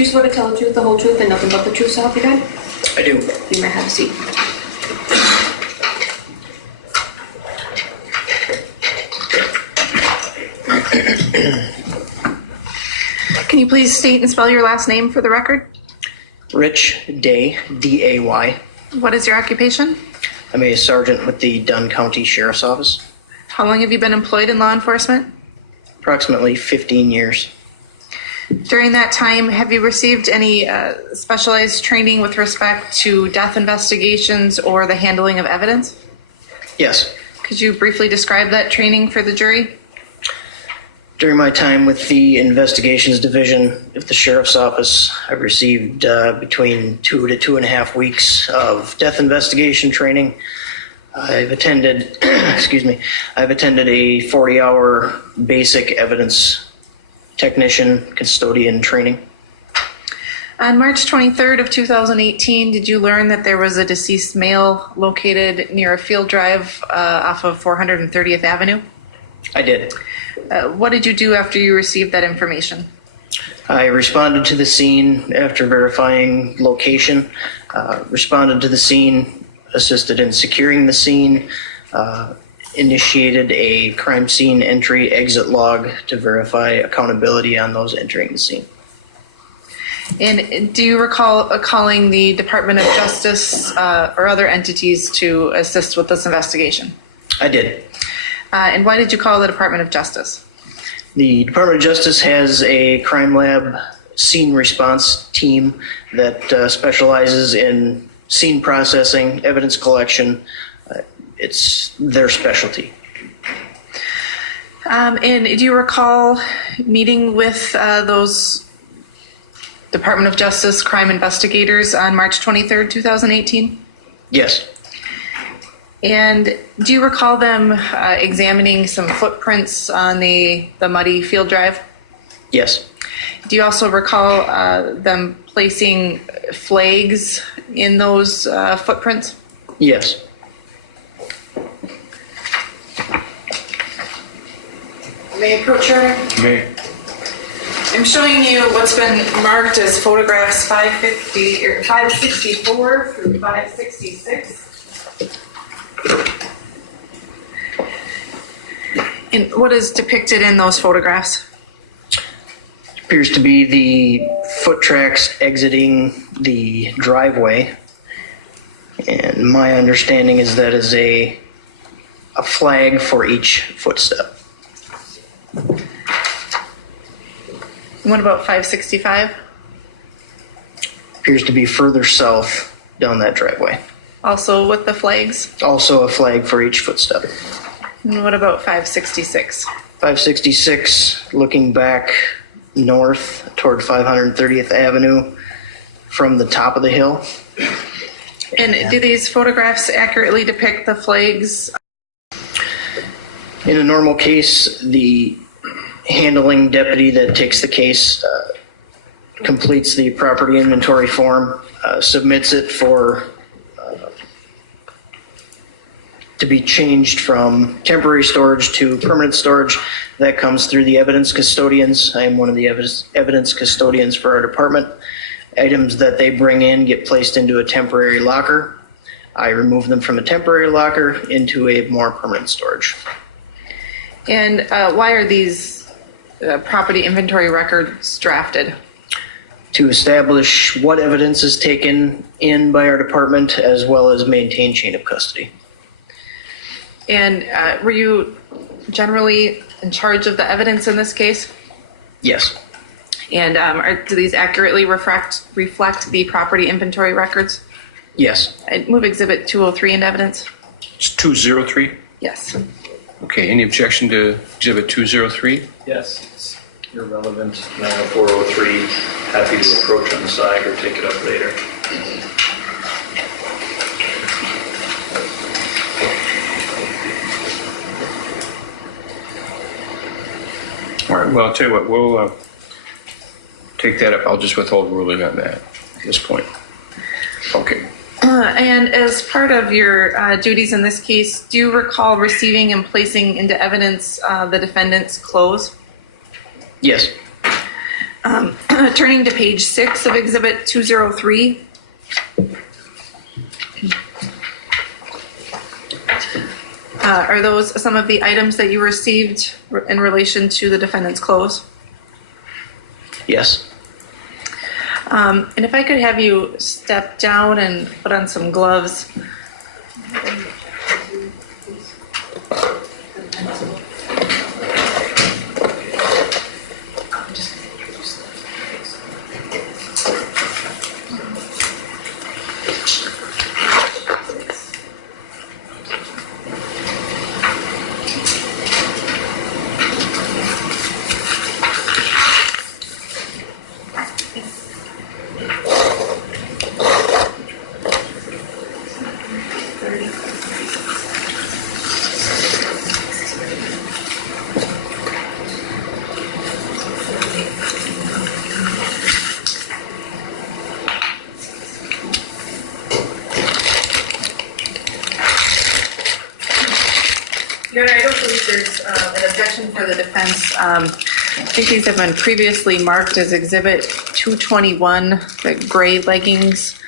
Do you swear to tell the truth, the whole truth, and nothing but the truth, so help you God? I do. You may have a seat. Can you please state and spell your last name for the record? Rich Day, D-A-Y. What is your occupation? I'm a sergeant with the Dunn County Sheriff's Office. How long have you been employed in law enforcement? Approximately 15 years. During that time, have you received any specialized training with respect to death investigations or the handling of evidence? Yes. Could you briefly describe that training for the jury? During my time with the Investigations Division of the Sheriff's Office, I've received between 2 to 2.5 weeks of death investigation training. I've attended, I've attended a 40-hour basic evidence technician custodian training. On March 23rd of 2018, did you learn that there was a deceased male located near a field drive off of 430th Avenue? I did. What did you do after you received that information? I responded to the scene after verifying location, responded to the scene, assisted in securing the scene, initiated a crime scene entry exit log to verify accountability on those entering the scene. And do you recall calling the Department of Justice or other entities to assist with this investigation? I did. And why did you call the Department of Justice? The Department of Justice has a crime lab scene response team that specializes in scene processing, evidence collection. It's their specialty. And do you recall meeting with those Department of Justice crime investigators on March 23rd, 2018? Yes. And do you recall them examining some footprints on the muddy field drive? Yes. Do you also recall them placing flags in those footprints? Yes. May I approach your Honor? May. I'm showing you what's been marked as photographs 564 through 566. And what is depicted in those photographs? Appears to be the foot tracks exiting the driveway. And my understanding is that is a flag for each footstep. What about 565? Appears to be further south down that driveway. Also with the flags? Also a flag for each footstep. And what about 566? 566 looking back north toward 530th Avenue from the top of the hill. And do these photographs accurately depict the flags? In a normal case, the handling deputy that takes the case completes the property inventory form, submits it for to be changed from temporary storage to permanent storage. That comes through the evidence custodians. I am one of the evidence custodians for our department. Items that they bring in get placed into a temporary locker. I remove them from a temporary locker into a more permanent storage. And why are these property inventory records drafted? To establish what evidence is taken in by our department as well as maintain chain of custody. And were you generally in charge of the evidence in this case? Yes. And do these accurately reflect the property inventory records? Yes. I'd move Exhibit 203 into evidence. It's 203? Yes. Okay, any objection to Exhibit 203? Yes, it's irrelevant. 90403, happy to approach on the side or take it up later. All right, well, I'll tell you what, we'll take that up. I'll just withhold ruling on that at this point. Okay. And as part of your duties in this case, do you recall receiving and placing into evidence the defendant's clothes? Yes. Turning to page 6 of Exhibit 203. Are those some of the items that you received in relation to the defendant's clothes? Yes. And if I could have you step down and put on some gloves. Your Honor, I don't believe there's an objection for the defense. I think these have been previously marked as Exhibit 221, the gray leggings.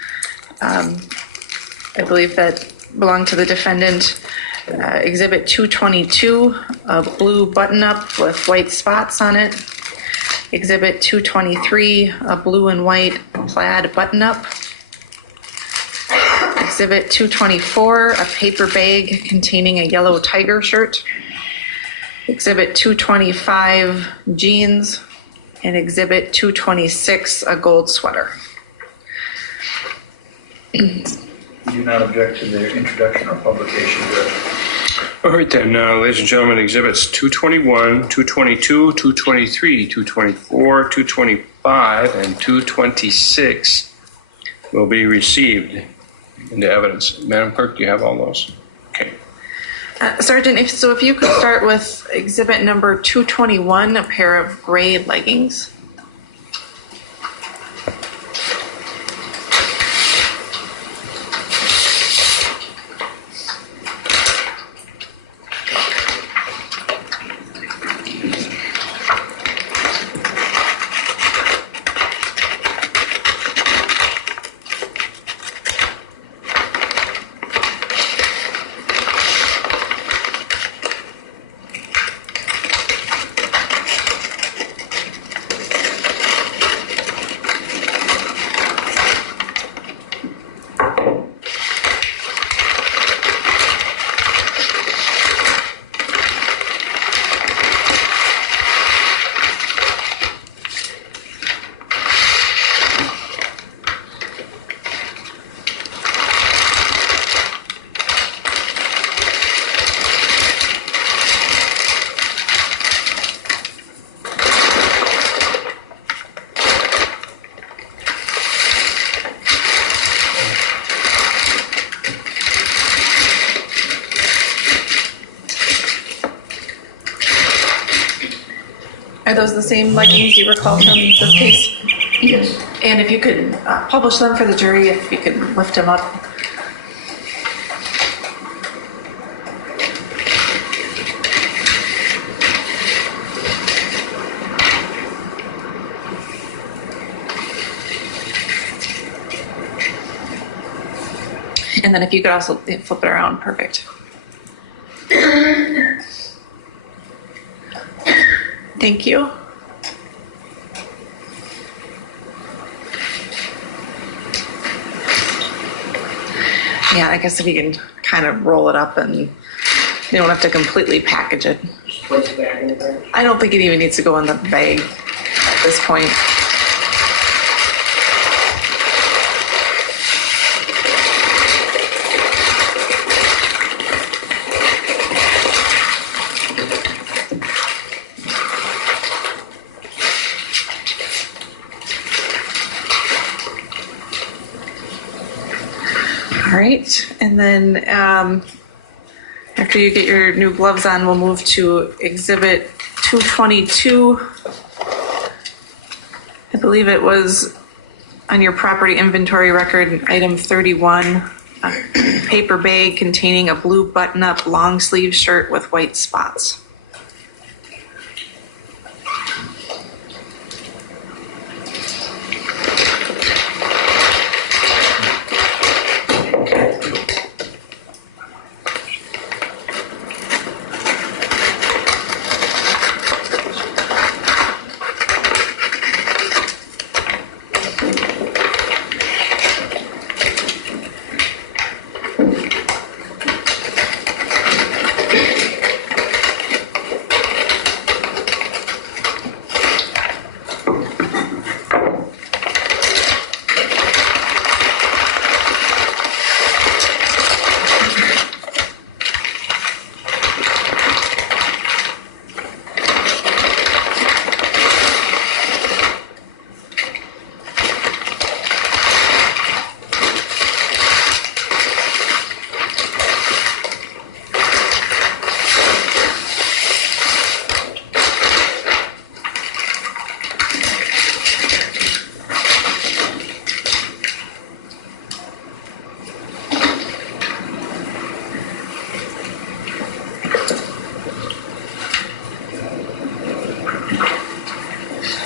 I believe that belong to the defendant. Exhibit 222, a blue button-up with white spots on it. Exhibit 223, a blue and white plaid button-up. Exhibit 224, a paper bag containing a yellow tiger shirt. Exhibit 225, jeans. And Exhibit 226, a gold sweater. You do not object to their introduction or publication, Judge? All right then, ladies and gentlemen, exhibits 221, 222, 223, 224, 225, and 226 will be received into evidence. Madam Clerk, do you have all those? Okay. Sergeant, if you could start with exhibit number 221, a pair of gray leggings. Are those the same leggings you recall from this case? Yes. And if you could publish them for the jury, if you could lift them up. And then if you could also flip it around, perfect. Thank you. Yeah, I guess if you can kind of roll it up and you don't have to completely package it. Just place it back in the bag. I don't think it even needs to go in the bag at this point. All right, and then after you get your new gloves on, we'll move to Exhibit 222. I believe it was on your property inventory record, item 31, a paper bag containing a blue button-up long sleeve shirt with white spots.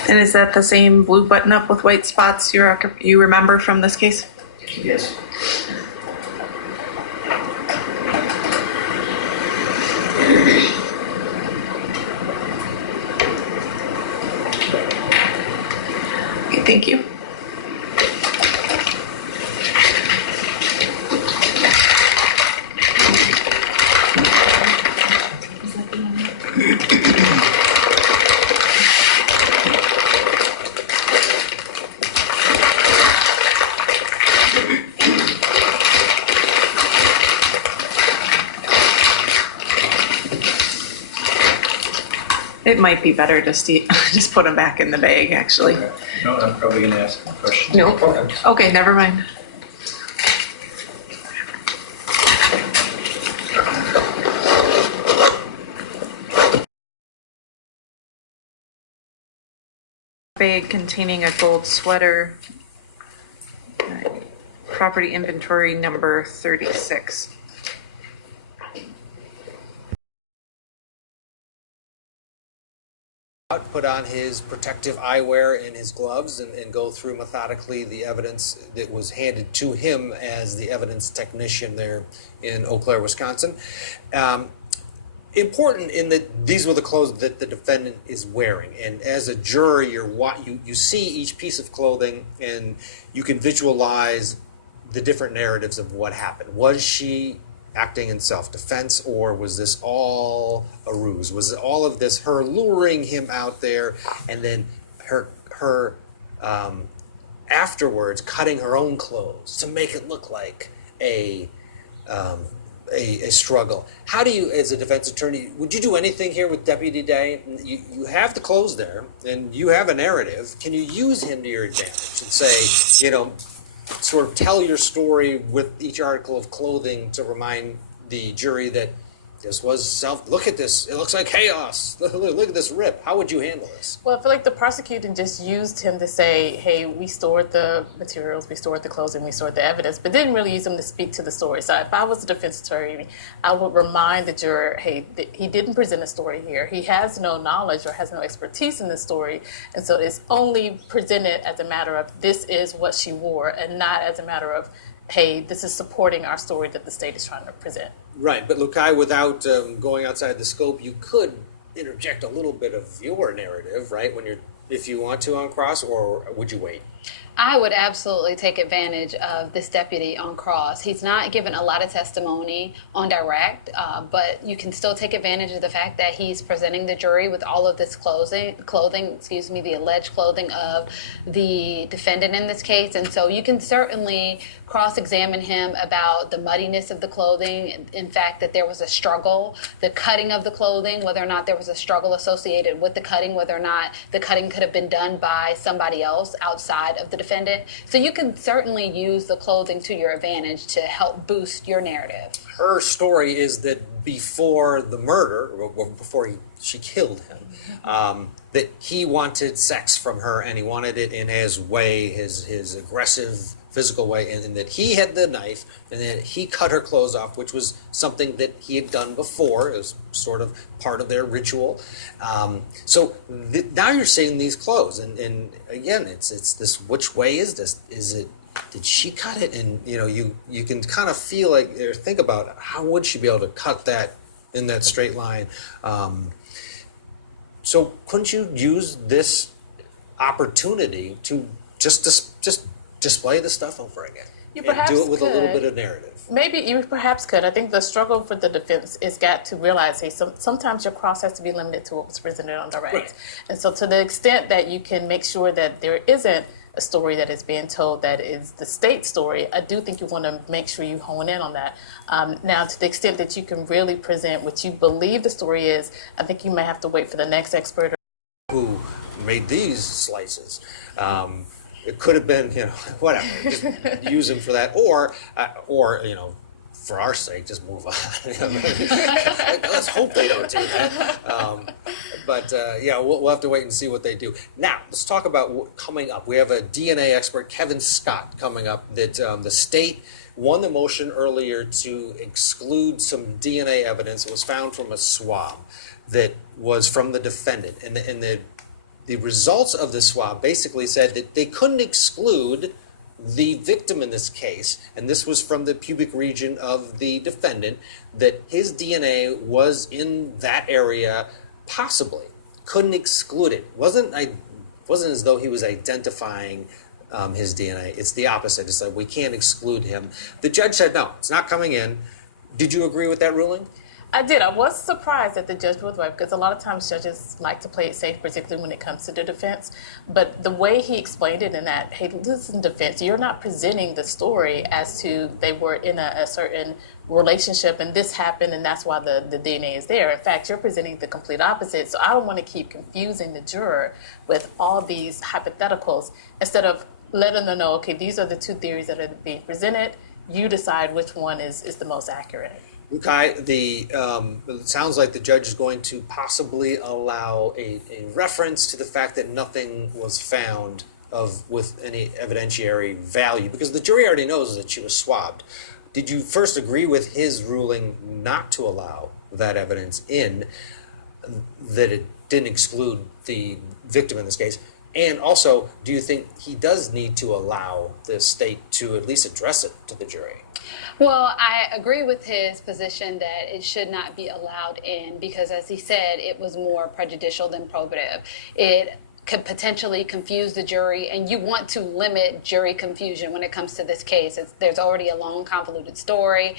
And is that the same blue button-up with white spots you remember from this case? Yes. Okay, thank you. It might be better just to just put them back in the bag, actually. Okay. No, I'm probably going to ask a question. No. Okay. Okay, never mind. Bag containing a gold sweater. Property inventory number 36. Put on his protective eyewear and his gloves and go through methodically the evidence that was handed to him as the evidence technician there in Eau Claire, Wisconsin. Important in that these were the clothes that the defendant is wearing, and as a juror you see each piece of clothing and you can visualize the different narratives of what happened. Was she acting in self-defense, or was this all a ruse? Was all of this her luring him out there and then her afterwards cutting her own clothes to make it look like a struggle? How do you, as a defense attorney, would you do anything here with Deputy Day? You have the clothes there and you have a narrative. Can you use him to your advantage and say, sort of tell your story with each article of clothing to remind the jury that this was look at this, it looks like chaos. Look at this rip. How would you handle this? Well, I feel like the prosecutor just used him to say, hey, we stored the materials, we stored the clothing, we stored the evidence, but didn't really use him to speak to the story. So if I was a defense attorney, I would remind the juror, hey, he didn't present a story here. He has no knowledge or has no expertise in the story. And so it's only presented as a matter of this is what she wore and not as a matter of, hey, this is supporting our story that the state is trying to present. Right, but Lukai, without going outside the scope, you could interject a little bit of your narrative, right? If you want to on cross, or would you wait? I would absolutely take advantage of this deputy on cross. He's not given a lot of testimony on direct, but you can still take advantage of the fact that he's presenting the jury with all of this clothing, the alleged clothing of the defendant in this case. And so you can certainly cross-examine him about the muddiness of the clothing, in fact, that there was a struggle, the cutting of the clothing, whether or not there was a struggle associated with the cutting, whether or not the cutting could have been done by somebody else outside of the defendant. So you can certainly use the clothing to your advantage to help boost your narrative. Her story is that before the murder, or before she killed him, that he wanted sex from her and he wanted it in his way, his aggressive physical way, and that he had the knife and that he cut her clothes off, which was something that he had done before. It was sort of part of their ritual. So now you're seeing these clothes, and again, it's this. Which way is this? Is it? Did she cut it? And you can kind of feel like, or think about how would she be able to cut that in that straight line. So couldn't you use this opportunity to just display the stuff over again? You and perhaps do it with could. a little bit of narrative. Maybe you perhaps could. I think the struggle for the defense is got to realize, hey, sometimes your cross has to be limited to what was presented on direct. Right. And so to the extent that you can make sure that there isn't a story that is being told that is the state story, I do think you want to make sure you hone in on that. Now, to the extent that you can really present what you believe the story is, I think you may have to wait for the next expert. Who made these slices? It could have been, whatever. Just use them for that, or for our sake, just move on. Let's hope they don't do that. But we'll have to wait and see what they do. Now, let's talk about what coming up. We have a DNA expert, Kevin Scott, coming up. That the state won the motion earlier to exclude some DNA evidence that was found from a swab that was from the defendant, and the the results of the swab basically said that they couldn't exclude the victim in this case, and this was from the pubic region of the defendant, that his DNA was in that area, possibly. Couldn't exclude it. Wasn't as though he was identifying his DNA. It's the opposite. It's like we can't exclude him. The judge said, no, it's not coming in. Did you agree with that ruling? I did. I was surprised that the judge was right because a lot of times judges like to play it safe, particularly when it comes to the defense. But the way he explained it in that, hey, listen, defense, you're not presenting the story as to they were in a certain relationship and this happened and that's why the DNA is there. In fact, you're presenting the complete opposite. So I don't want to keep confusing the juror with all these hypotheticals instead of letting them know, okay, these are the two theories that are being presented. You decide which one is the most accurate. Kai, it sounds like the judge is going to possibly allow a reference to the fact that nothing was found with any evidentiary value, because the jury already knows that she was swabbed. Did you first agree with his ruling not to allow that evidence in, that it didn't exclude the victim in this case? And also, do you think he does need to allow the state to at least address it to the jury? Well, I agree with his position that it should not be allowed in because, as he said, it was more prejudicial than probative. It could potentially confuse the jury, and you want to limit jury confusion when it comes to this case. There's already a long, convoluted story.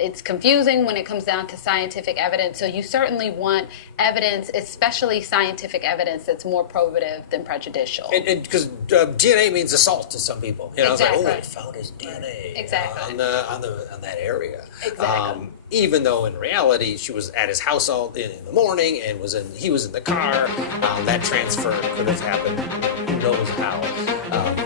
It's confusing when it comes down to scientific evidence, so you certainly want evidence, especially scientific evidence, that's more probative than prejudicial. And because DNA means assault to some people, Exactly. It's like, oh, I found his DNA Exactly. on that area. Exactly. Even though in reality she was at his house all in the morning and he was in the car, that transfer could have happened. Who knows how?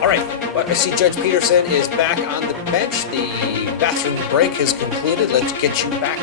All right, well, I see Judge Peterson is back on the bench. The bathroom break has concluded. Let's get you back